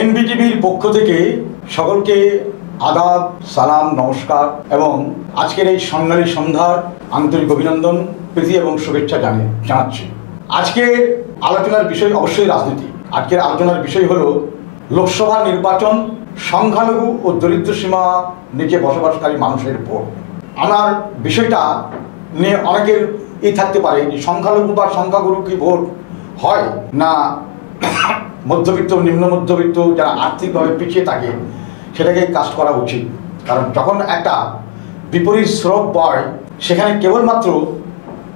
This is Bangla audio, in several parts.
এনবিটিভির পক্ষ থেকে সকলকে আদাব, সালাম, নমস্কার এবং আজকের এই স্বর্ণালী সন্ধ্যার আন্তরিক অভিনন্দন, প্রীতি এবং শুভেচ্ছা জানাচ্ছি। আজকে আলোচনার বিষয় অবশ্যই রাজনীতি। আজকের আলোচনার বিষয় হলো লোকসভা নির্বাচন, সংখ্যালঘু ও দরিদ্র সীমা নিচে বসবাসকারী মানুষের ভোট। আমার বিষয়টা নিয়ে অনেকের থাকতে পারে যে সংখ্যালঘু বা সংখ্যাগুরু কি ভোট হয় না মধ্যবিত্ত, নিম্ন মধ্যবিত্ত যারা আর্থিকভাবে পিছিয়ে থাকে সেটাকে কাজ করা উচিত। কারণ যখন একটা বিপরীত স্রোত বয় সেখানে কেবলমাত্র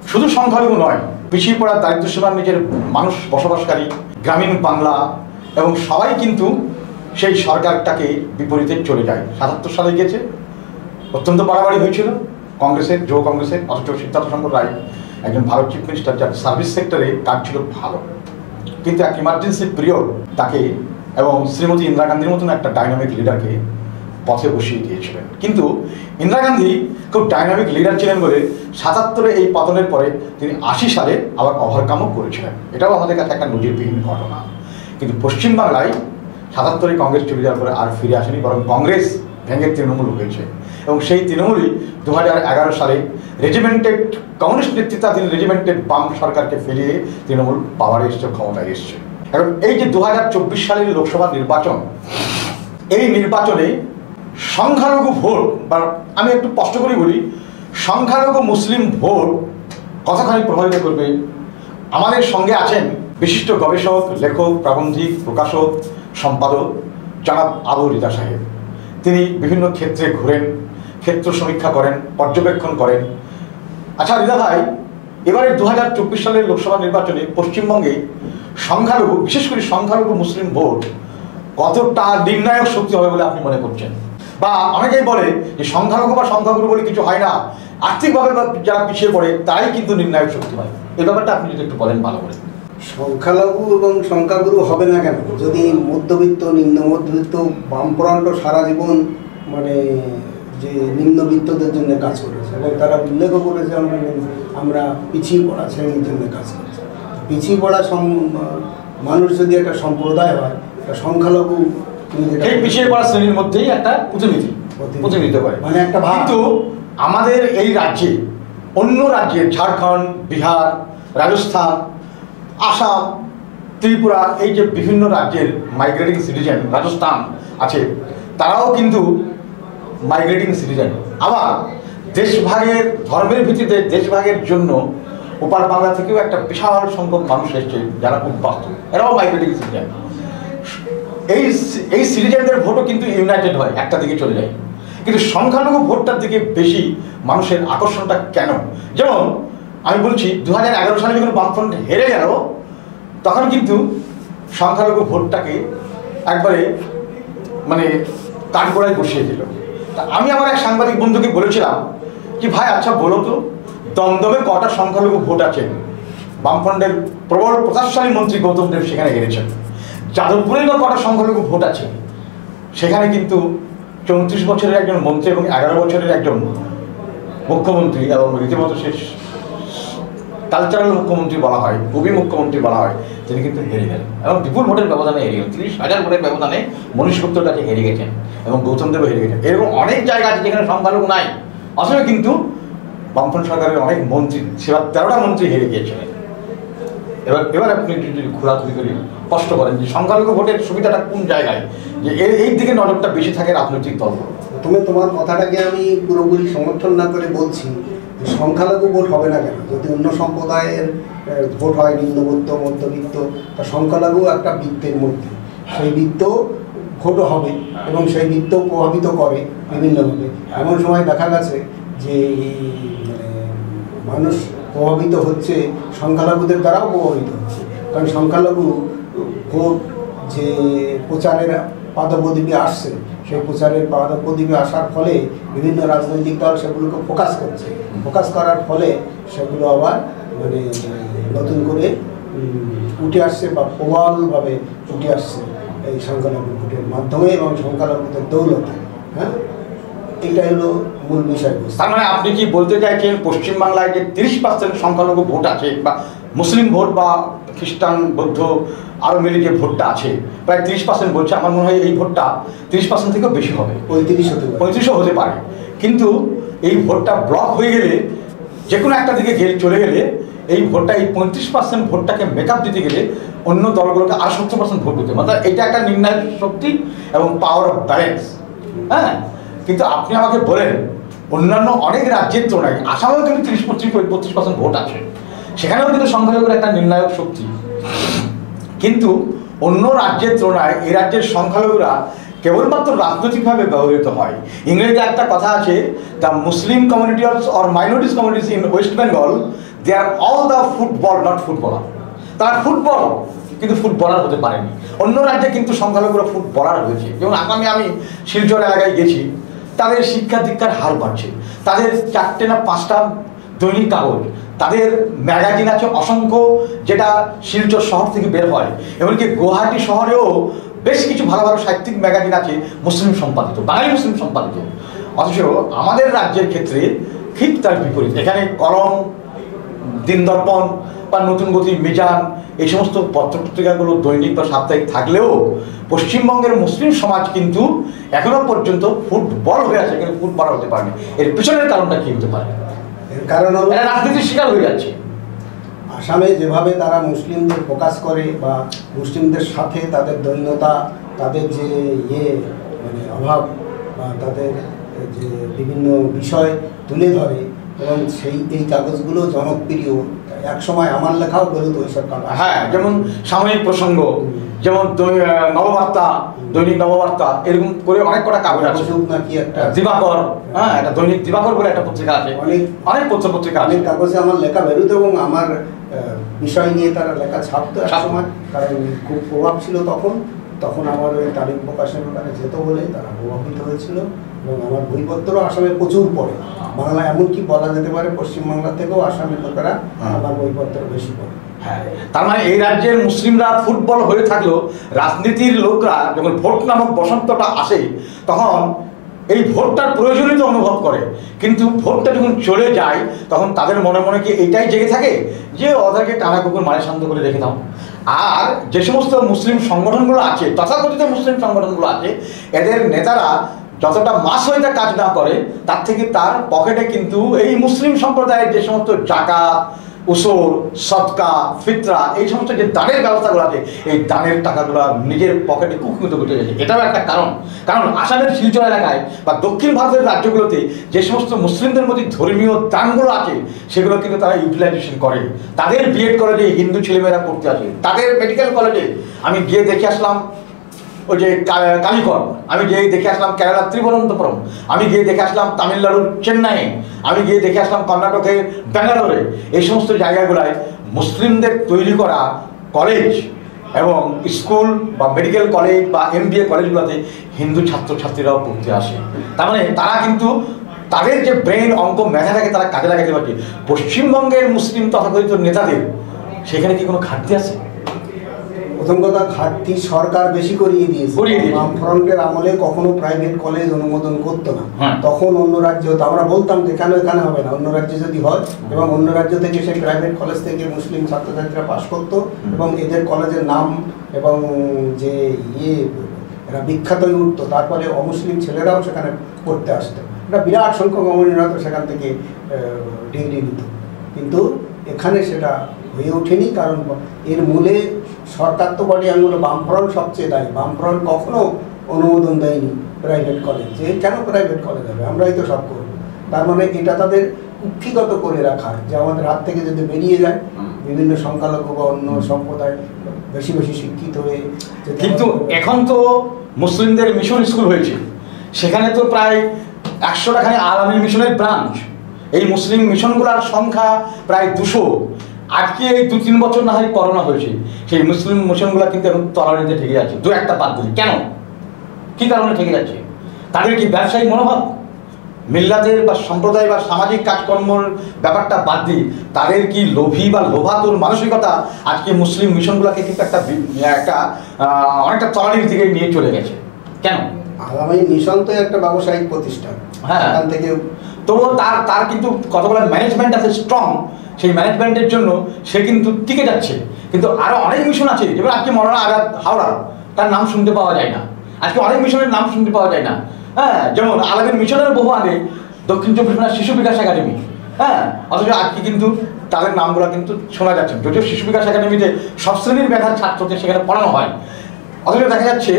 শুধু সংখ্যালঘু নয়, পিছিয়ে পড়া দারিদ্র সীমার নিচের মানুষ বসবাসকারী গ্রামীণ বাংলা এবং সবাই কিন্তু সেই সরকারটাকে বিপরীতে চলে যায়। ৭৭ সালে গিয়েছে, অত্যন্ত বাড়াবাড়ি হয়েছিল কংগ্রেসের, যুব কংগ্রেসের। অথচ সিদ্ধার্থ শঙ্কর রায় একজন ভালো চিফ মিনিস্টার, যার সার্ভিস সেক্টরে কাজ ছিল ভালো, কিন্তু এক ইমার্জেন্সি পিরিয়ড তাকে এবং শ্রীমতী ইন্দিরা গান্ধীর মতন একটা ডাইনামিক লিডারকে পথে বসিয়ে দিয়েছিলেন। কিন্তু ইন্দিরা গান্ধী খুব ডাইনামিক লিডার ছিলেন বলে ৭৭-এ এই পতনের পরে তিনি ৮০ সালে আবার ওভারকামও করেছিলেন। এটাও আমাদের কাছে একটা নজিরবিহীন ঘটনা। কিন্তু পশ্চিমবাংলায় ৭৭-এ কংগ্রেস চলে যাওয়ার পরে আর ফিরে আসেনি, বরং কংগ্রেস ভেঙে তৃণমূল হয়েছে এবং সেই তৃণমূলই ২০১১ সালে রেজিমেন্টেড কমিউনিস্ট নেতৃত্বাধীন রেজিমেন্টেড বাম সরকারকে ফেলিয়ে তৃণমূল পাওয়ারে এসছে, ক্ষমতায় এসছে। এবং এই যে ২০২৪ সালের লোকসভা নির্বাচন, এই নির্বাচনে সংখ্যালঘু ভোট, বা আমি একটু স্পষ্ট করে বলি, সংখ্যালঘু মুসলিম ভোট কতখানি প্রভাবিত করবে। আমাদের সঙ্গে আছেন বিশিষ্ট গবেষক, লেখক, প্রাবন্ধিক, প্রকাশক, সম্পাদক জনাব আবু রিদা সাহেব। তিনি বিভিন্ন ক্ষেত্রে ঘুরেন, ক্ষেত্র সমীক্ষা করেন, পর্যবেক্ষণ করেন। আচ্ছা রিদা ভাই, এবারে ২০২৪ সালের লোকসভা নির্বাচনে পশ্চিমবঙ্গে সংখ্যালঘু, বিশেষ করে সংখ্যালঘু মুসলিম ভোট কতটা নির্ণায়ক শক্তি হবে বলে আপনি মনে করছেন? বা অনেকেই বলে যে সংখ্যালঘু বা সংখ্যাগুরু বলে কিছু হয় না, আর্থিকভাবে যারা পিছিয়ে পড়ে তারাই কিন্তু নির্ণায়ক শক্তি হয়। এই ব্যাপারটা আপনি যদি একটু বলেন ভালো করে। সংখ্যালঘু এবং সংখ্যাগুরু হবে না কেন, যদি মধ্যবিত্ত, নিম্ন মধ্যবিত্ত, বামফ্রন্ট সারা জীবন মানে যে নিম্নবিত্তদের জন্য কাজ করেছে এবং তারা উল্লেখও করেছে আমরা পিছিয়ে পড়া শ্রেণীর জন্য কাজ করছি। পিছিয়ে পড়া মানুষ যদি একটা সম্প্রদায় হয়, সংখ্যালঘু পিছিয়ে পড়া শ্রেণীর মধ্যেই একটা প্রতিনিধিত্ব করে, মানে একটা। কিন্তু আমাদের এই রাজ্যে, অন্য রাজ্যে ঝাড়খণ্ড, বিহার, রাজস্থান, আসাম, ত্রিপুরা, এই যে বিভিন্ন রাজ্যের মাইগ্রেটিং সিটিজেন, রাজস্থান আছে, তারাও কিন্তু মাইগ্রেটিং সিটিজেন। আবার দেশভাগের, ধর্মের ভিত্তিতে দেশভাগের জন্য ওপার বাংলা থেকেও একটা বিশাল সংখ্যক মানুষ এসছে যারা উদ্বাস্ত, এরাও মাইগ্রেটিং সিটিজেন। এই সিটিজেনদের ভোটও কিন্তু ইউনাইটেড হয়, একটা দিকে চলে যায়। কিন্তু সংখ্যালঘু ভোটটার দিকে বেশি মানুষের আকর্ষণটা কেন? যেমন আমি বলছি, ২০১১ সালে যখন বামফ্রন্ট হেরে গেল, তখন কিন্তু সংখ্যালঘু ভোটটাকে একবারে মানে কাঠগড়ায় বসিয়ে দিল। তা আমি আমার এক সাংবাদিক বন্ধুকে বলেছিলাম যে ভাই আচ্ছা বলো তো, দমদমে কটা সংখ্যালঘু ভোট আছে? বামফ্রন্টের প্রবল প্রতাপশালী মন্ত্রী গৌতম দেব সেখানে হেরেছেন। যাদবপুরে বা কটা সংখ্যালঘু ভোট আছে? সেখানে কিন্তু ৩৪ বছরের একজন মন্ত্রী এবং ১১ বছরের একজন মুখ্যমন্ত্রী, এবং রীতিমতো শেষ কালচারাল মুখ্যমন্ত্রী বলা হয়, কবি মুখ্যমন্ত্রী বলা হয়, তিনি কিন্তু হেরে গেলেন এবং বিপুল ভোটের ব্যবধানে হেরে গেলেন। ৩০,০০০ ভোটের ব্যবধানে মনীষ গুপ্তর কাছে হেরে গেছেন এবং গৌতম দেবও হেরে গেছেন। এরকম অনেক জায়গা আছে যেখানে সংখ্যালঘু নাই, আসলে কিন্তু বামফ্রন্ট সরকারের অনেক মন্ত্রী, 13টা মন্ত্রী হেরে গিয়েছিলেন। এবার আপনি যদি ঘোরাঘুরি করে স্পষ্ট করেন যে সংখ্যালঘু ভোটের সুবিধাটা কোন জায়গায়, যে এই দিকে নজরটা বেশি থাকে রাজনৈতিক দলগুলো। তোমার কথাটাকে আমি পুরোপুরি সমর্থন না করে বলছি, সংখ্যালঘু ভোট হবে না কেন? যদি অন্য সম্প্রদায়ের ভোট হয়, নিম্নবিত্ত, মধ্যবিত্ত, তা সংখ্যালঘু একটা বৃত্তের মধ্যে, সেই বৃত্ত ভোটও হবে এবং সেই বৃত্ত প্রভাবিত করে বিভিন্নভাবে। এমন সময় দেখা গেছে যে মানুষ প্রভাবিত হচ্ছে, সংখ্যালঘুদের দ্বারাও প্রভাবিত হচ্ছে। কারণ সংখ্যালঘু ভোট যে প্রচারের পাদপ্রদীপে আসছে, সেই প্রচারের পাদপ্রদীপে আসার ফলে বিভিন্ন রাজনৈতিক দল সেগুলোকে ফোকাস করছে। ফোকাস করার ফলে সেগুলো আবার মানে নতুন করে উঠে আসছে বা প্রবলভাবে উঠে আসছে এই সংখ্যালঘু ভোটের মাধ্যমে এবং সংখ্যালঘুদের দৌলতে। হ্যাঁ, এইটাই হলো মূল বিষয়বস্তু। তার মানে আপনি কি বলতে চাইছেন পশ্চিমবাংলায় যে 30% সংখ্যালঘু ভোট আছে বা মুসলিম ভোট বা খ্রিস্টান বৌদ্ধ আরও মিলে যে ভোটটা আছে প্রায় 30% বলছে। আমার মনে হয় এই ভোটটা 30% থেকেও বেশি হবে, 35ও হতে পারে। কিন্তু এই ভোটটা ব্লক হয়ে গেলে, যে কোনো একটা দিকে চলে গেলে, এই ভোটটা এই 35% ভোটটাকে মেকআপ দিতে গেলে অন্য দলগুলোকে আর 70% ভোট দিতে, মানে এটা একটা নির্ণায়ক শক্তি এবং পাওয়ার অফ ব্যালেন্স। হ্যাঁ, কিন্তু আপনি আমাকে বলেন অন্যান্য অনেক রাজ্যের তুলনায় আসামেও কিন্তু 30-32% ভোট আছে, সেখানেও কিন্তু সংখ্যালঘুর একটা নির্ণায়ক শক্তি। কিন্তু অন্য রাজ্যের তুলনায় এই রাজ্যের সংখ্যালঘুরা কেবলমাত্র রাজনৈতিকভাবে ব্যবহৃত হয়। ইংরেজিতে একটা কথা আছে, the Muslim community or minorities communities in West Bengal they are all the football not footballer. তারা ফুটবল কিন্তু ফুটবলার হতে পারেনি। অন্য রাজ্যে কিন্তু সংখ্যালঘুরা ফুটবলার হয়েছে। যেমন আমি শিলচর এলাকায় গেছি, তাদের শিক্ষা দীক্ষার হার বাড়ছে, তাদের 4টে না 5টা দৈনিক কাগজ, তাদের ম্যাগাজিন আছে অসংখ্য, যেটা শিলচর শহর থেকে বের হয়। এমনকি গুয়াহাটি শহরেও বেশ কিছু ভালো ভালো সাহিত্যিক ম্যাগাজিন আছে মুসলিম সম্পাদিত, বাঙালি মুসলিম সম্পাদিত। অথচ আমাদের রাজ্যের ক্ষেত্রে ঠিক তার বিপরীত। এখানে কলম, দিনদর্পণ বা নতুন গতি, মিজান, এই সমস্ত পত্রপত্রিকাগুলো দৈনিক বা সাপ্তাহিক থাকলেও পশ্চিমবঙ্গের মুসলিম সমাজ কিন্তু এখনো পর্যন্ত ফুটবল হয়ে আছে, কিন্তু ফুটবল হতে পারেনি। এর পিছনের কারণটা কি হতে পারে? এর কারণ হলো রাজনীতির শিকার হয়ে যাচ্ছে। আসামে যেভাবে তারা মুসলিমদের ফোকাস করে বা মুসলিমদের সাথে তাদের দৈন্যতা, তাদের যে মানে অভাব বা তাদের যে বিভিন্ন বিষয় তুলে ধরে, এবং এই কাগজগুলো জনপ্রিয়। এক সময় আমার লেখাও বেরোতো ওইসব কাগজ। হ্যাঁ, যেমন সাময়িক প্রসঙ্গ, যেমন নববার্তা, দৈনিক নববার্তা, এরকম করে অনেক কটা কাগজ আছে। নাকি একটা দিবাকর, হ্যাঁ, একটা দৈনিক দিবাকর বলে একটা পত্রিকা আছে, অনেক পত্রপত্রিকা আছে। কাগজে আমার লেখা বেরোতো এবং আমার বিষয় নিয়ে তারা লেখা ছাপতো এক সময়, কারণ খুব প্রভাব ছিল তখন আমার ওই তারিখ প্রকাশের ওখানে যেত বলে তারা প্রভাবিত হয়েছিল। এবং আমার বইপত্র আসামে প্রচুর পড়ে, বাংলা এমনকি বলা যেতে পারে পশ্চিমবাংলা থেকেও আসামের লোকেরা আমার বইপত্র বেশি পড়ে। হ্যাঁ, তার মানে এই রাজ্যের মুসলিমরা ফুটবল হয়ে থাকলেও রাজনীতির লোকরা যখন ভোট নামক বসন্তটা আসে তখন এই ভোটটার প্রয়োজনীয়তা অনুভব করে, কিন্তু ভোটটা যখন চলে যায় তখন তাদের মনে মনে কি এইটাই জেগে থাকে যে ওদেরকে টানা কুকুর মারে শান্ত করে রেখে দাও। আর যে সমস্ত মুসলিম সংগঠনগুলো আছে, তথাকথিত মুসলিম সংগঠনগুলো আছে, এদের নেতারা যতটা মাস হইতে কাজ না করে, তার থেকে তার পকেটে কিন্তু এই মুসলিম সম্প্রদায়ের যে সমস্ত জাকাত, উসুর, সদকা, ফিতরা, এই সমস্ত যে দানের ব্যবস্থাগুলো আছে, এই দানের টাকাগুলো নিজের পকেটে কুক্ষিগত করতে যাচ্ছে। এটাও একটা কারণ। কারণ আসামের শিলচর এলাকায় বা দক্ষিণ ভারতের রাজ্যগুলোতে যে সমস্ত মুসলিমদের মধ্যে ধর্মীয় দানগুলো আছে, সেগুলো কিন্তু তারা ইউটিলাইজেশন করে। তাদের বিএড কলেজে হিন্দু ছেলেমেয়েরা পড়তে আসে, তাদের মেডিকেল কলেজে আমি গিয়ে দেখে আসলাম ওই যে কালিকট, আমি গিয়ে দেখে আসলাম কেরালার ত্রিবনন্তপুরম, আমি গিয়ে দেখে আসলাম তামিলনাড়ুর চেন্নাই, আমি গিয়ে দেখে আসলাম কর্ণাটকের ব্যাঙ্গালোরে। এই সমস্ত জায়গাগুলোয় মুসলিমদের তৈরি করা কলেজ এবং স্কুল বা মেডিকেল কলেজ বা MBA কলেজগুলোতে হিন্দু ছাত্রছাত্রীরাও পড়তে আসে। তার মানে তারা কিন্তু তাদের যে ব্রেন, অঙ্ক, মেধাটাকে তারা কাজে লাগাতে পারছে। পশ্চিমবঙ্গের মুসলিম তথাকথিত নেতাদের সেখানে কি কোনো ঘাটতি আছে? প্রথম কথা, ঘাটতি সরকার বেশি করিয়ে দিয়েছে। বামফ্রন্টের আমলে কখনো প্রাইভেট কলেজ অনুমোদন করতো না, তখন অন্য রাজ্য হতো। আমরা বলতাম যে কেন এখানে হবে না, অন্য রাজ্যে যদি হয়, এবং অন্য রাজ্য থেকে সেই প্রাইভেট কলেজ থেকে মুসলিম ছাত্রছাত্রীরা পাশ করতো এবং এদের কলেজের নাম এবং যে এরা বিখ্যাত হয়ে উঠতো। তারপরে অমুসলিম ছেলেরাও সেখানে পড়তে আসতো। একটা বিরাট সংখ্যক অমরিরা তো সেখান থেকে ডিগ্রি নিত। কিন্তু এখানে সেটা হয়ে ওঠেনি, কারণ এর মূলে সরকার তো বলে, আমি বলবো বামফ্রন্ট সবচেয়ে দায়ী। বামফ্রন্ট কখনো অনুমোদন দেয়নি প্রাইভেট কলেজ, যে কেন প্রাইভেট কলেজ হবে, আমরাই তো সব করবো। তার মানে এটা তাদের কুক্ষিগত করে রাখা, যে আমাদের হাত থেকে যদি বেরিয়ে যায় বিভিন্ন সংখ্যালঘু বা অন্য সম্প্রদায় বেশি বেশি শিক্ষিত হয়ে। কিন্তু এখন তো মুসলিমদের মিশন স্কুল হয়েছে, সেখানে তো প্রায় 100টা খানি আলামী মিশনের ব্রাঞ্চ। এই মুসলিম মিশনগুলোর সংখ্যা প্রায় 200। আজকে এই 2-3 বছর না হয় করোনা হয়েছে, সেই মুসলিম মিশনগুলো কিন্তু এখন তলানিতে ঠেকে যাচ্ছে, 2-1টা বাদ দিলে। কেন, কি কারণে ঠেকে যাচ্ছে? তাদের কি ব্যবসায়ী মনোভাব? মিল্লাতের বা সম্প্রদায় বা সামাজিক কাজকর্মর ব্যাপারটা বাদ দিই, তাদের কি লোভী বা লোভাতুর মানসিকতা আজকে মুসলিম মিশনগুলোকে কিন্তু অনেকটা তলানির দিকে নিয়ে চলে গেছে? কেন? আলামী মিশন তো একটা ব্যবসায়িক প্রতিষ্ঠান, হ্যাঁ, এখান থেকে তবুও তার কিন্তু কতগুলো ম্যানেজমেন্ট আছে স্ট্রং, সেই ম্যানেজমেন্টের জন্য সে কিন্তু টিকে যাচ্ছে। কিন্তু আরো অনেক মিশন আছে, যেমন আজকে মৌলানা আজাদ হাওড়া, তার নাম শুনতে পাওয়া যায় না। আজকে অনেক মিশনের নাম শুনতে পাওয়া যায় না। হ্যাঁ, যেমন আলামিন মিশনের বহু আগে দক্ষিণ চব্বিশ পরগনা শিশু বিকাশ একাডেমি, হ্যাঁ, অথচ আজকে কিন্তু তাদের নামগুলো কিন্তু শোনা যাচ্ছে। যদিও শিশু বিকাশ একাডেমিতে সব শ্রেণীর মেধার ছাত্রকে সেখানে পড়ানো হয়, অথচ দেখা যাচ্ছে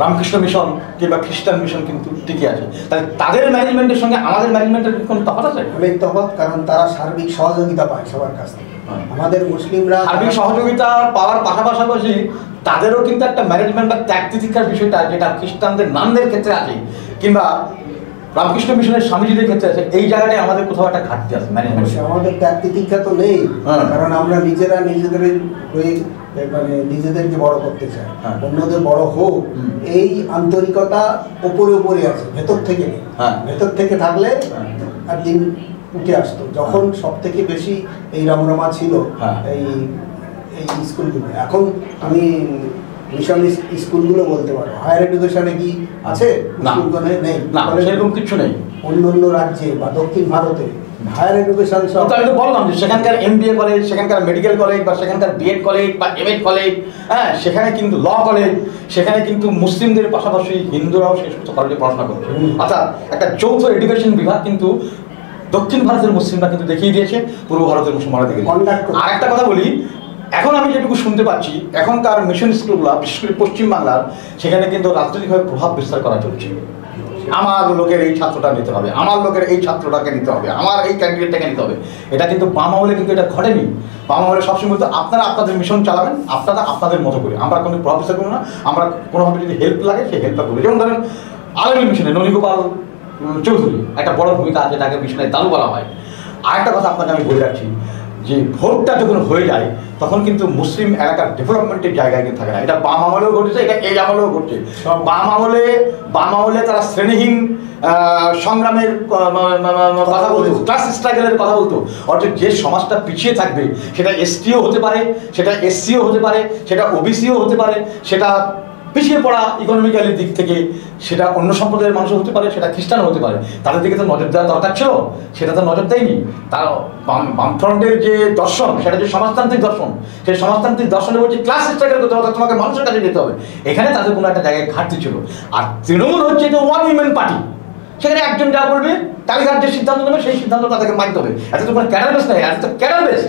রামকৃষ্ণ মিশন কিংবা খ্রিস্টান মিশন কিন্তু টিকে আছে। তাহলে তাদের ম্যানেজমেন্টের সঙ্গে আমাদের ম্যানেজমেন্টের কোনো তফাৎ আছে? অনেক তফাৎ, কারণ তারা সার্বিক সহযোগিতা পায় সবার কাছ থেকে। আমাদের মুসলিমরা সার্বিক সহযোগিতা পাওয়ার পাশাপাশি তাদেরও কিন্তু একটা ম্যানেজমেন্ট বা ত্যাগ তিতিক্ষার বিষয়টা যেটা খ্রিস্টানদের নানদের ক্ষেত্রে আছে কিংবা রামকৃষ্ণ মিশনের স্বামীজিদের ক্ষেত্রে আছে, এই জায়গাটায় আমাদের কোথাও একটা ঘাটতি আছে ম্যানেজমেন্ট। আমাদের ত্যাগ তিতিক্ষা তো নেই, কারণ আমরা নিজেরা নিজেদের মানে নিজেদেরকে বড় করতে চাই, অন্যদের বড় হোক এই আন্তরিকতা উপরে উপরে আছে, ভেতর থেকে নেই। ভেতর থেকে থাকলে একদিন উঠে আসতো। যখন সব থেকে বেশি এই রমরমা ছিল এই এই স্কুলগুলো, এখন আমি মিশন স্কুলগুলো বলতে পারো, হায়ার এডুকেশনে কি আছে? নেই, সেরকম কিছু নেই। অন্য অন্য রাজ্যে বা দক্ষিণ ভারতে হায়ার এডুকেশন সব, আমি তো বললাম যে সেখানকার MBA কলেজ, সেখানকার মেডিকেল কলেজ বা সেখানকার B.Ed কলেজ বা M.Ed কলেজ, হ্যাঁ, সেখানে কিন্তু ল কলেজ, সেখানে কিন্তু মুসলিমদের পাশাপাশি হিন্দুরাও সেই সমস্ত কলেজে পড়াশোনা করছে। অর্থাৎ একটা যৌথ এডুকেশন বিভাগ কিন্তু দক্ষিণ ভারতের মুসলিমরা কিন্তু দেখিয়ে দিয়েছে, পূর্ব ভারতের মুসলমানরা দেখিয়ে দিয়েছে। আর একটা কথা বলি, এখন আমি যেটুকু শুনতে পাচ্ছি, এখনকার মিশন স্কুলগুলো বিশেষ করে পশ্চিমবাংলার, সেখানে কিন্তু রাজনৈতিকভাবে প্রভাব বিস্তার করা চলছে। আমার লোকের এই ছাত্রটা নিতে হবে, আমার লোকের এই ছাত্রটাকে নিতে হবে, আমার এই ক্যান্ডিডেটটাকে নিতে হবে। এটা কিন্তু বাম আমলে কিন্তু এটা ঘটেনি। বাম আমলে সবসময় বলতো আপনারা আপনাদের মিশন চালাবেন, আপনারা আপনাদের মতো করে, আমরা কোনো প্রভাব বিস্তার করবো না, আমরা কোনোভাবে যদি হেল্প লাগে সেই হেল্পটা করবো। যেমন ধরেন আলামিন মিশনে ননীগোপাল চৌধুরী একটা বড় ভূমিকা আছে, তাকে মিশনে দালু বলা হয়। আরেকটা কথা আপনাকে আমি বলে রাখছি, যে ভোটটা যখন হয়ে যায় তখন কিন্তু মুসলিম এলাকার ডেভেলপমেন্টের জায়গায় কিন্তু থাকে না। এটা বাম আমলেও ঘটেছে, এটা এই আমলেও ঘটছে। বাম আমলে তারা শ্রেণীহীন সংগ্রামের কথা বলতো, ক্লাস স্ট্রাগলের কথা বলতো। অর্থাৎ যে সমাজটা পিছিয়ে থাকবে সেটা STও হতে পারে, সেটা SCও হতে পারে, সেটা OBCও হতে পারে, সেটা পিছিয়ে পড়া ইকোনমিক্যালি দিক থেকে সেটা অন্য সম্প্রদায়ের মানুষ হতে পারে, সেটা খ্রিস্টান হতে পারে। তাদের দিকে তো নজর দেওয়া দরকার ছিল, সেটা তো নজর দেয়নি। তার বামফ্রন্টের যে দর্শন, সেটা যে সমাজতান্ত্রিক দর্শন, সেই সমাজতান্ত্রিক দর্শনে বলছে ক্লাস স্ট্রাগল করতে হবে, তোমাকে মানুষের কাছে যেতে হবে। এখানে তাদের কোনো একটা জায়গায় ঘাটতি ছিল। আর তৃণমূল হচ্ছে যে ওয়ান উইমেন পার্টি, সেখানে একজন যা বলবে তালিকার যে সিদ্ধান্ত নেবে সেই সিদ্ধান্ত তাদেরকে মানতে হবে। এত তো কোনো ক্যাডার বেস নেই, এত তো ক্যাডার বেস।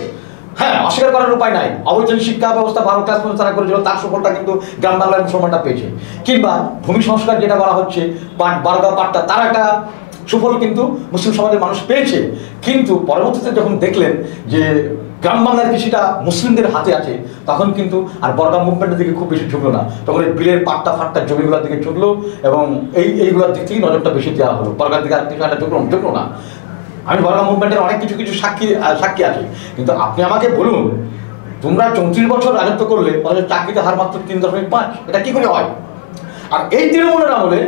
হ্যাঁ, অস্বীকার করার উপায় নাই। অবৈতনিক শিক্ষা ব্যবস্থা 12 ক্লাস পর্যন্ত তারা করেছিল, তার সফলটা কিন্তু গ্রাম বাংলার মুসলমানটা পেয়েছে। কিংবা ভূমি সংস্কার যেটা বলা হচ্ছে, বারগাঁও পাট্টা, তার একটা সুফল কিন্তু মুসলিম সমাজের মানুষ পেয়েছে। কিন্তু পরবর্তীতে যখন দেখলেন যে গ্রাম বাংলার কৃষিটা মুসলিমদের হাতে আছে, তখন কিন্তু আর বড়গাঁও মুভমেন্টের দিকে খুব বেশি ঝুঁকলো না। তখন এই বিলের পাট্টা ফাট্টা জমিগুলোর দিকে ঝুঁকলো এবং এইগুলোর দিক থেকেই নজরটা বেশি দেওয়া হলো। বড়গাঁর দিকে আর কিছু একটা ঝুঁকলো না। আমি বড়গাঁও মুভমেন্টের অনেক কিছু সাক্ষী আছে। কিন্তু আপনি আমাকে বলুন, তোমরা 34 বছর রাজত্ব করলে চাকরিতে হার মাত্র 3.5, এটা কি করে হয়? আর এই তৃণমূলের আমলে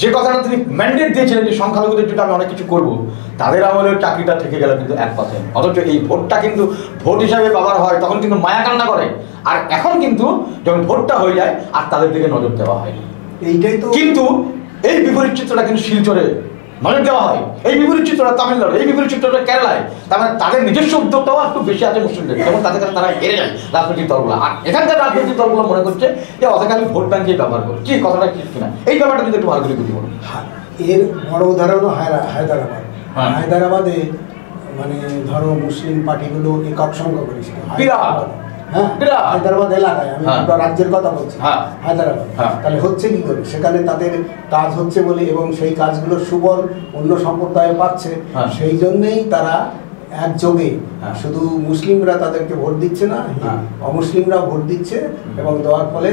যে কথাটা তিনি ম্যান্ডেট দিয়েছিলেন যে সংখ্যালঘুদের জন্য আমি অনেক কিছু করবো, তাদের আমলেও চাকরিটা থেকে গেল কিন্তু 1%। অথচ এই ভোটটা কিন্তু ভোট হিসাবে ব্যবহার হয়, তখন কিন্তু মায়া কান্না করে। আর এখন কিন্তু যখন ভোটটা হয়ে যায় আর তাদের দিকে নজর দেওয়া হয়। এইটাই তো। কিন্তু এই বিপরীত চিত্রটা কিন্তু শিলচরে নজর দেওয়া হয়, এই বিপরীত চিত্রটা তামিলনাড়ু, এই বিপরীত চিত্রটা কেরালায়। তার মানে তাদের নিজস্ব উদ্যোগটাও একটু বেশি আছে মুসলিমদের, যেমন তাদের কাছে তারা হেরে যায় রাজনৈতিক দলগুলো। আর এখানকার রাজনৈতিক দলগুলো মনে করছে যে অতখানি ভোট ব্যাংকে ব্যবহার করে। কি কথাটা ঠিক কিনা এই ব্যাপারটা যদি একটু ভালো করে বুঝি বলুন। এর বড় উদাহরণ হায়দ্রাবাদ। হায়দ্রাবাদে মানে ধরো মুসলিম পার্টিগুলো একক সংখ্যা করেছিল। হ্যাঁ, হায়দ্রাবাদ এলাকায়, আমি রাজ্যের কথা বলছি, হায়দ্রাবাদ। তাহলে হচ্ছে কি করে? সেখানে তাদের কাজ হচ্ছে বলে এবং সেই কাজগুলোর সুফল অন্য সম্প্রদায় পাচ্ছে, সেই জন্যেই তারা একযোগে, শুধু মুসলিমরা তাদেরকে ভোট দিচ্ছে না, অমুসলিমরাও ভোট দিচ্ছে এবং দেওয়ার ফলে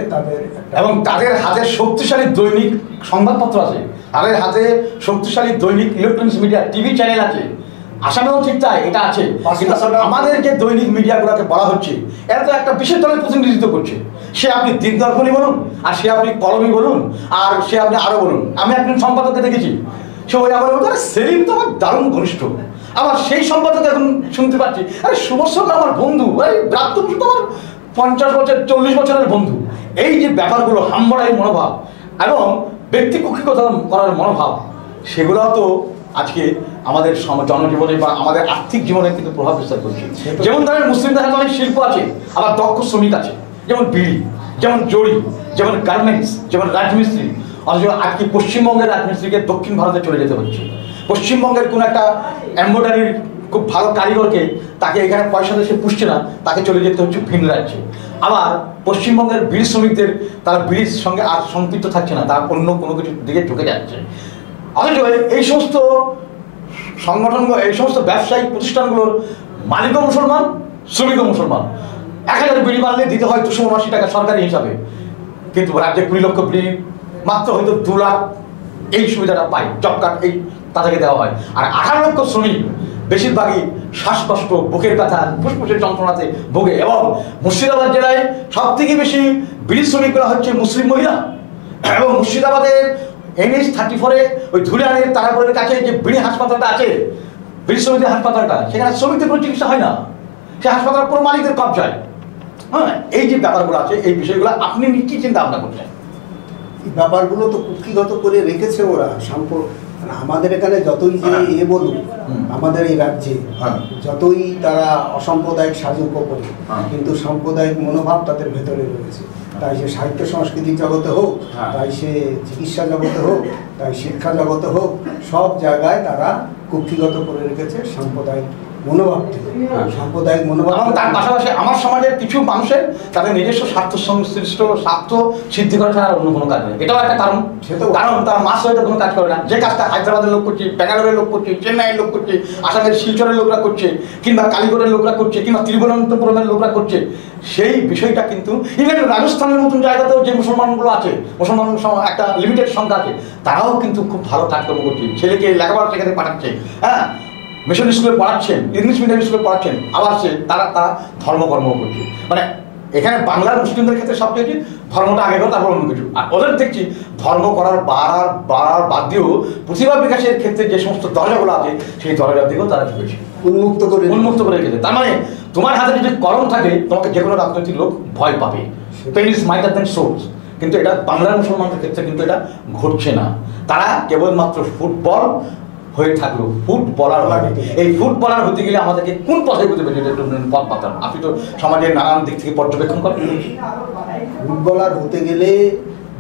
তাদের হাতে শক্তিশালী দৈনিক সংবাদপত্র আছে, তাদের হাতে শক্তিশালী দৈনিক ইলেকট্রনিক্স মিডিয়া টিভি চ্যানেল আছে। আসামেও ঠিক তাই, এটা আছে। কিন্তু আমাদের যে দৈনিক মিডিয়াগুলোকে বলা হচ্ছে, এরা তো একটা বিশেষ দলের প্রতিনিধিত্ব করছে। সে আপনি দিনদর্পণী বলুন, আর সে আপনি কলমি বলুন, আর সে আপনি আরো বলুন। আমি একজন সম্পাদককে দেখেছি, সে ওই আমার বলতে সেলিম তো আমার দারুণ ঘনিষ্ঠ। আবার সেই সম্পাদক এখন শুনতে পাচ্ছি, আরে শুভস্কর আমার বন্ধু, এই ব্রাত্য তো আমার 50 বছর 40 বছরের বন্ধু। এই যে ব্যাপারগুলো, হাম্বড়াই মনোভাব এবং ব্যক্তি কুক্ষিগত করার মনোভাব, সেগুলো তো আজকে আমাদের জনজীবনে বা আমাদের আর্থিক জীবনে কিন্তু প্রভাব বিস্তার করছে। যেমন ধরেন মুসলিমদের হাতে অনেক শিল্প আছে, আবার দক্ষ শ্রমিক আছে, যেমন বিড়ি, যেমন জড়ি, যেমন গার্মেন্টস, যেমন রাজমিস্ত্রি। অথচ আজকে পশ্চিমবঙ্গের রাজমিস্ত্রিকে দক্ষিণ ভারতে চলে যেতে হচ্ছে। পশ্চিমবঙ্গের কোনো একটা এমব্রয়ডারির খুব ভালো কারিগরকে তাকে এখানে পয়সা দিয়ে সে পুষছে না, তাকে চলে যেতে হচ্ছে ভিন রাজ্যে। আবার পশ্চিমবঙ্গের বিড়ি শ্রমিকদের তারা বিড়ির সঙ্গে আর সম্পৃক্ত থাকছে না, তারা অন্য কোনো কিছুর দিকে ঢুকে যাচ্ছে। অথচ এই সমস্ত সংগঠনগুলো, এই সমস্ত ব্যবসায়িক প্রতিষ্ঠানগুলোর মালিকও মুসলমান, শ্রমিকও মুসলমান। 1000 বিড়ি মারলে দিতে হয় 279 টাকা সরকারি হিসাবে, কিন্তু রাজ্যে 20 লক্ষ বিড়ি মাত্র হয়তো 2 লাখ এই সুবিধাটা পায়, জব কার্ড এই তাদেরকে দেওয়া হয়। আর 18 লক্ষ শ্রমিক বেশিরভাগই শ্বাসকষ্ট, বুকের ব্যথা, ফুসফুসের যন্ত্রণাতে ভোগে। এবং মুর্শিদাবাদ জেলায় সব থেকে বেশি বিড়ি শ্রমিকরা হচ্ছে মুসলিম মহিলা। এবং মুর্শিদাবাদের NH-34 ওই ধুলিয়ানের তারাপুরের কাছে যে বিড়ি হাসপাতালটা আছে, বিড়ি শ্রমিকদের হাসপাতালটা, সেখানে শ্রমিকদের কোনো চিকিৎসা হয় না, সে হাসপাতাল পুরো মালিকদের কবজায়। হ্যাঁ, এই যে ব্যাপারগুলো আছে, এই বিষয়গুলো আপনি কি চিন্তা ভাবনা করছেন? এই ব্যাপারগুলো তো কুক্ষিগত করে রেখেছে ওরা। আমাদের এখানে যতই যে বলুক, আমাদের এই রাজ্যে যতই তারা অসাম্প্রদায়িক সাজুক করে, কিন্তু সাম্প্রদায়িক মনোভাব তাদের ভেতরে রয়েছে। তাই সে সাহিত্য সংস্কৃতির জগতে হোক, তাই সে চিকিৎসা জগতে হোক, তাই শিক্ষা জগতে হোক, সব জায়গায় তারা কুক্ষিগত করে রেখেছে সাম্প্রদায়িক মনোভাব থেকে। সাম্প্রদায়িক মনোভাব, এবং তার পাশাপাশি আমার সমাজের কিছু মানুষের তাদের নিজস্ব স্বার্থ সংশ্লিষ্ট স্বার্থ সিদ্ধি করা ছাড়া অন্য কোনো কাজ নেই। এটাও একটা কারণ। কারণ তারা মাস হয়তো কোনো কাজ করে না, যে কাজটা হায়দ্রাবাদের লোক করছে, ব্যাঙ্গালোরের লোক করছে, চেন্নাইয়ের লোক করছে, আসামের শিলচরের লোকরা করছে, কিংবা কালীগড়ের লোকরা করছে, কিংবা তিরুবনন্তপুরমের লোকরা করছে, সেই বিষয়টা কিন্তু ইভেন রাজস্থানের মতন জায়গাতেও যে মুসলমানগুলো আছে, মুসলমান একটা লিমিটেড সংখ্যা আছে, তারাও কিন্তু খুব ভালো কাজকর্ম করছে, ছেলেকে লেখাপড়া সেখানে পাঠাচ্ছে, হ্যাঁ, মিশন স্কুলে পড়াচ্ছেন, ইংলিশ মিডিয়াম স্কুলে পড়াচ্ছেন, আবার তারা ধর্মকর্ম করছে। মানে এখানে বাংলার মুসলিমদের ক্ষেত্রে সবচেয়ে ধর্মটা আগে করে, তারপর অন্য কিছু। আর ওদের দেখছি ধর্ম করার বাড়ার বাদ দিয়েও প্রতিভা বিকাশের ক্ষেত্রে যে সমস্ত দরজাগুলো আছে, সেই দরজার দিকেও তারা ঝুঁকেছে, উন্মুক্ত করে রেখেছে। তার মানে তোমার হাতে যদি কলম থাকে, তোমাকে যে কোনো রাজনৈতিক লোক ভয় পাবে। Pen is mightier than sword. কিন্তু এটা বাংলার মুসলমানদের ক্ষেত্রে কিন্তু এটা ঘটছে না। তারা কেবলমাত্র ফুটবল হয়ে থাকলো, ফুটবলার লাগে। এই ফুটবলার হতে গেলে আমাদেরকে কোন পথে হতে পারে, একটু পথ পাতাম। আপনি তো সমাজের নানান দিক থেকে পর্যবেক্ষণ করেন। ফুটবলার হতে গেলে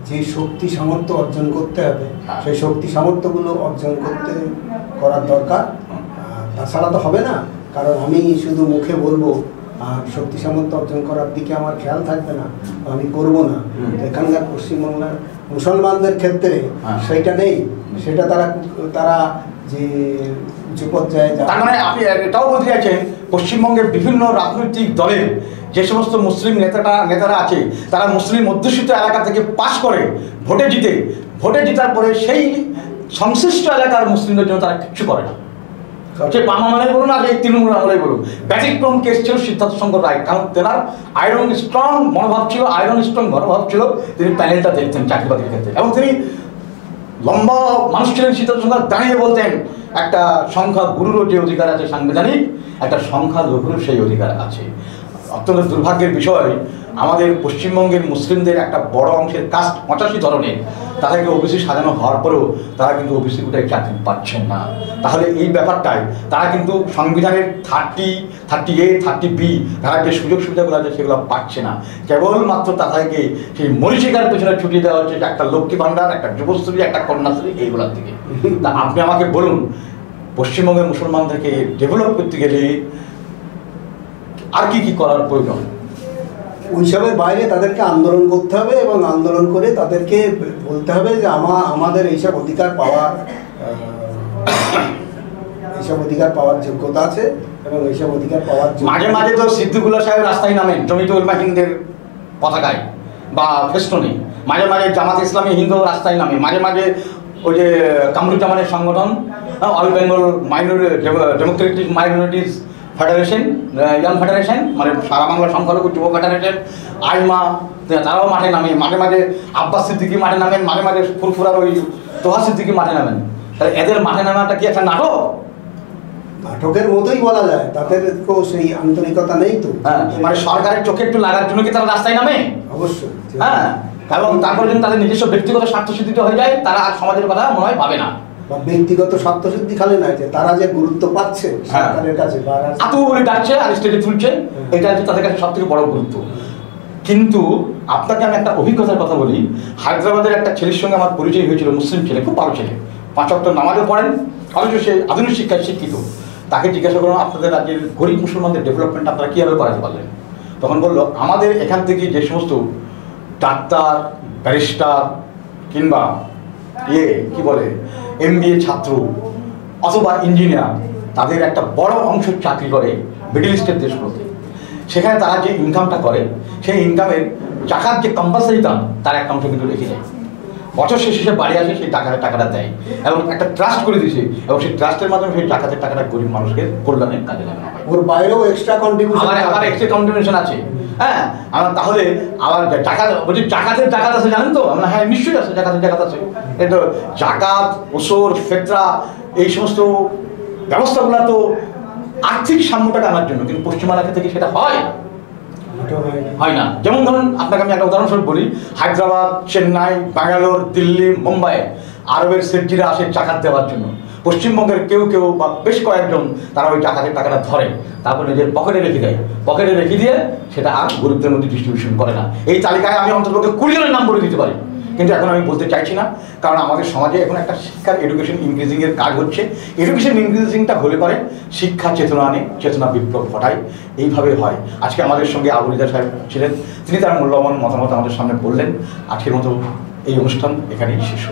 যে শক্তি সামর্থ্য অর্জন করতে হবে, সেই শক্তি সামর্থ্যগুলো অর্জন করার দরকার। তাছাড়া তো হবে না। কারণ আমি শুধু মুখে বলবো আর শক্তি সামর্থ্য অর্জন করার দিকে আমার খেয়াল থাকবে না, আমি করব না। এখানকার পশ্চিমবাংলার মুসলমানদের ক্ষেত্রে সেইটা নেই। সেটা তারা যে উঁচু পর্যায়ে, তার মানে আপনি এটাও বলতে চাইছেন পশ্চিমবঙ্গের বিভিন্ন রাজনৈতিক দলের যে সমস্ত মুসলিম নেতারা আছে, তারা মুসলিম অধ্যুষিত এলাকা থেকে পাশ করে ভোটে জিতার পরে সেই সংশ্লিষ্ট এলাকার মুসলিমদের জন্য তারা কিচ্ছু করে না। সে বাম আমলেই বলুন আর এই তৃণমূল আমলেই বলুন, ব্যতিক্রম কেস ছিল সিদ্ধার্থ শঙ্কর রায়। কারণ তেনার আয়রন স্ট্রং মনোভাব ছিল, তিনি প্যানেলটা দেখতেন চাকরিবাদীর ক্ষেত্রে। এবং তিনি লম্বা মানুষ ছিলেন। সিদ্ধার্থ শঙ্কর দাঁড়িয়ে বলতেন, একটা সংখ্যা গুরুরও যে অধিকার আছে সাংবিধানিক, একটা সংখ্যা লঘুরও সেই অধিকার আছে। অত্যন্ত দুর্ভাগ্যের বিষয়, আমাদের পশ্চিমবঙ্গের মুসলিমদের একটা বড় অংশের কাস্ট 85 ধরনের, তাদেরকে ওবিসি সাজানো হওয়ার পরেও তারা কিন্তু ওবিসি কোটায় চাকরি পাচ্ছেন না। তাহলে এই ব্যাপারটায় তারা কিন্তু সংবিধানের 30A 30B তারা যে সুযোগ সুবিধাগুলো আছে সেগুলো পাচ্ছে না। কেবলমাত্র তাদেরকে সেই মরিচিকার পেছনে ছুটিয়ে দেওয়া হচ্ছে, একটা লক্ষ্মী ভাণ্ডার, একটা যুবশ্রী, একটা কন্যাশ্রী, এইগুলোর দিকে। তা আপনি আমাকে বলুন, পশ্চিমবঙ্গের মুসলমানদেরকে ডেভেলপ করতে গেলে আর কি করার প্রয়োজন? ওইসবের বাইরে তাদেরকে আন্দোলন করতে হবে, এবং আন্দোলন করে তাদেরকে বলতে হবে যে আমাদের এইসব অধিকার পাওয়ার যোগ্যতা আছে, এবং এইসব অধিকার পাওয়ার মাঝে মাঝে তো সিদ্দিকুল্লাহ সাহেব রাস্তায় নামেন জমিয়তুল মাহিনদের পতাকায় বা ফেস্টনে, মাঝে মাঝে জামাত ইসলামী হিন্দু রাস্তায় নামে, মাঝে মাঝে ওই যে কামরুজ্জামানের সংগঠন all Bengal Democratic minorities federation, young federation, মানে সারা বাংলা সংখ্যালঘু যুব ফেডারেশন, আইমা, তারাও মাঠে নামে। মাঝে মাঝে আব্বাস সিদ্দিকি মাঠে নামেন, মাঝে মাঝে ফুরফুরার ওই তোহা সিদ্দিকি মাঠে নামেন। তাহলে এদের মাঠে নামাটা কি একটা নাটকের মতোই বলা যায়, তাদের তো সেই আন্তরিকতা নেই তো। হ্যাঁ, মানে সরকারের চোখে একটু লাগার জন্য কি তারা রাস্তায় নামে? অবশ্যই। হ্যাঁ, এবং তারপরে যদি তাদের নিজস্ব ব্যক্তিগত স্বার্থ সিদ্ধিত হয়ে যায়, তারা আর সমাজের কথা মনে হয় পাবে না। বা ব্যক্তিগত স্বার্থসিদ্ধি খালি নয়, যে তারা যে গুরুত্ব পাচ্ছে সরকারের কাছে বা এত বলে ডাকছে আর স্টেজে তুলছে, এটা হচ্ছে তাদের কাছে সব থেকে বড় গুরুত্ব। কিন্তু আপনাকে আমি একটা অভিজ্ঞতার কথা বলি। হায়দ্রাবাদের একটা ছেলের সঙ্গে আমার পরিচয় হয়েছিল, মুসলিম ছেলে, খুব ভালো ছেলে, 5 ওয়াক্ত নামাজও পড়েন, অথচ সে আধুনিক শিক্ষায় শিক্ষিত। তাকে জিজ্ঞাসা করলাম, আপনাদের রাজ্যের গরিব মুসলমানদের ডেভেলপমেন্ট আপনারা কীভাবে করাতে পারলেন? তখন বললো, আমাদের এখান থেকে যে সমস্ত ডাক্তার, ব্যারিস্টার কিংবা কি বলে MBA ছাত্র অথবা ইঞ্জিনিয়ার, তাদের একটা বড় অংশ চাকরি করে মিডল ইস্টের দেশগুলোতে। সেখানে তারা যে ইনকামটা করে, সেই ইনকামের জাকাত যে কম্পালসারি দাম, তার একটা অংশ কিন্তু রেখে যায়। বছর শেষে বাড়ি আসে, সেই টাকাটা দেয় এবং একটা ট্রাস্ট করে দিয়েছে, এবং সেই ট্রাস্টের মাধ্যমে সেই জাকাতের টাকাটা গরিব মানুষকে কল্যাণের কাজে লাগানো হয়। ওর বাইরেও এক্সট্রা কন্ট্রিবিউশন, আবার এক্সট্রা কন্ট্রিবিউশন আছে। হ্যাঁ, আমার তাহলে আবার জাকাত বলছি, জাকাতের জাকাত আছে জানেন তো? আমরা হ্যাঁ নিশ্চয়ই আছে, জাকাতের জাকাত আছে। কিন্তু জাকাত, ওসর, ফেতরা, এই সমস্ত ব্যবস্থাগুলো তো আর্থিক সাম্যটা আনার জন্য, কিন্তু পশ্চিমবাংলা থেকে সেটা হয় না। যেমন ধরুন, আপনাকে আমি একটা উদাহরণস্বরূপ বলি, হায়দ্রাবাদ, চেন্নাই, ব্যাঙ্গালোর, দিল্লি, মুম্বাই আরবের সেটজিরা আসে জাকাত দেওয়ার জন্য। পশ্চিমবঙ্গের কেউ বা বেশ কয়েকজন তারা ওই জাকাতের টাকাটা ধরে, তারপর নিজের পকেটে রেখে দেয়। পকেটে রেখে দিয়ে সেটা আর গরিবদের মধ্যে ডিস্ট্রিবিউশন করে না। এই তালিকায় আমি অন্তর্পক্ষে 20 জনের নাম বলে দিতে পারি, কিন্তু এখন আমি বলতে চাইছি না, কারণ আমাদের সমাজে এখন একটা শিক্ষার এডুকেশন ইনক্রিজিংয়ের কাজ হচ্ছে। এডুকেশন ইনক্রিজিংটা হলে পরে শিক্ষা চেতনা আনে, চেতনা বিপ্লব ঘটায়, এইভাবে হয়। আজকে আমাদের সঙ্গে আবুলিদা সাহেব ছিলেন, তিনি তার মূল্যবান মতামত আমাদের সামনে বললেন। আজকের মতো এই অনুষ্ঠান এখানেই শেষ।